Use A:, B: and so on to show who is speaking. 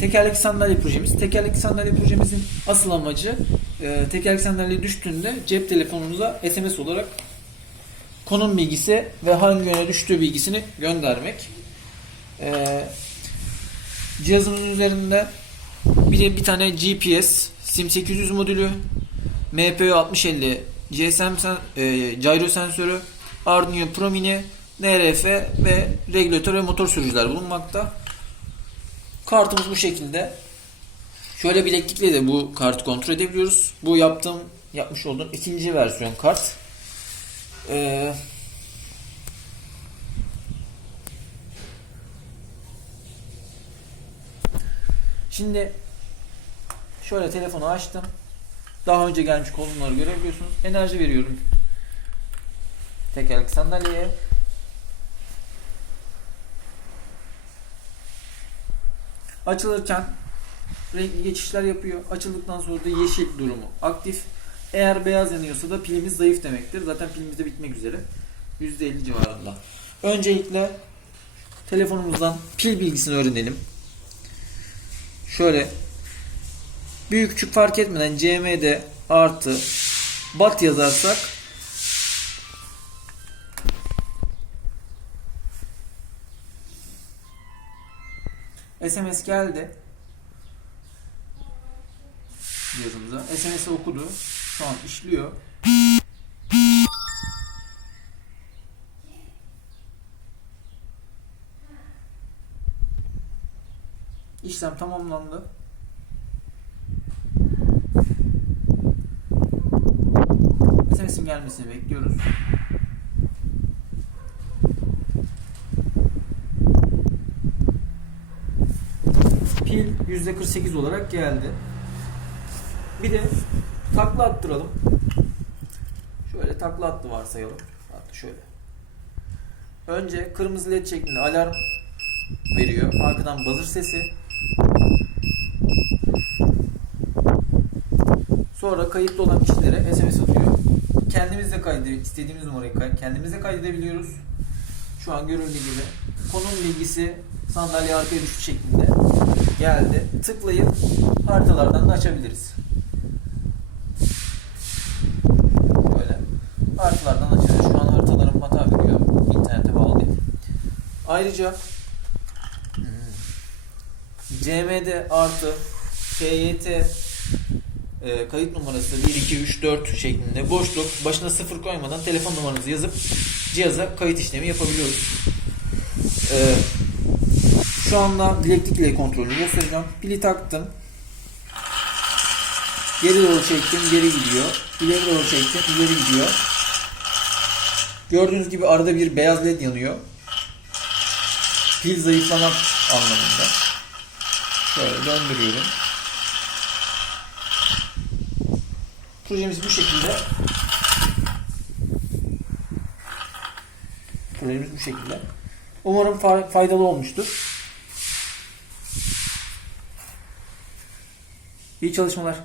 A: tekerlekli sandalye projemiz. Tekerlekli sandalye projemizin asıl amacı e, tekerlekli sandalye düştüğünde cep telefonunuza SMS olarak konum bilgisi ve hangi yöne düştüğü bilgisini göndermek. E, cihazımızın üzerinde bir, bir tane GPS, SIM800 modülü, MPU 6050 GSM e, gyro sensörü, Arduino Pro Mini, NRF ve regülatör ve motor sürücüler bulunmakta. Kartımız bu şekilde. Şöyle bileklikle de bu kartı kontrol edebiliyoruz. Bu yaptığım, yapmış olduğum ikinci versiyon kart. Ee, şimdi şöyle telefonu açtım. Daha önce gelmiş konumları görebiliyorsunuz. Enerji veriyorum. Tekerlekli sandalyeye. Açılırken renkli geçişler yapıyor. Açıldıktan sonra da yeşil durumu aktif. Eğer beyaz yanıyorsa da pilimiz zayıf demektir. Zaten pilimiz de bitmek üzere. %50 civarında. Öncelikle telefonumuzdan pil bilgisini öğrenelim. Şöyle büyük küçük fark etmeden CMD artı bat yazarsak SMS geldi cihazımıza. SMS'i okudu. Şu an işliyor. İşlem tamamlandı. SMS'in gelmesini bekliyoruz. Pil %48 olarak geldi. Bir de takla attıralım. Şöyle takla attı varsayalım. Attı şöyle. Önce kırmızı led şeklinde alarm veriyor. Arkadan buzzer sesi. Sonra kayıtlı olan kişilere SMS atıyor. Kendimiz de kaydı, istediğimiz numarayı kay- kendimiz de kaydedebiliyoruz. Şu an görüldüğü gibi konum bilgisi sandalye arkaya düştü şeklinde geldi. Tıklayıp haritalardan da açabiliriz. Böyle haritalardan açıyoruz. Şu an haritalarım hata veriyor. İnternete bağlı değil. Ayrıca hmm, CMD artı TYT e, kayıt numarası 1, 2, 3, 4 şeklinde boşluk başına sıfır koymadan telefon numaranızı yazıp cihaza kayıt işlemi yapabiliyoruz. E, şu anda bileklik ile kontrolünü göstereceğim. Pili taktım. Geri doğru çektim, geri gidiyor. İleri doğru çektim, ileri gidiyor. Gördüğünüz gibi arada bir beyaz led yanıyor. Pil zayıflamak anlamında. Şöyle döndürüyorum. Projemiz bu şekilde. Projemiz bu şekilde. Umarım fa- faydalı olmuştur. İyi çalışmalar.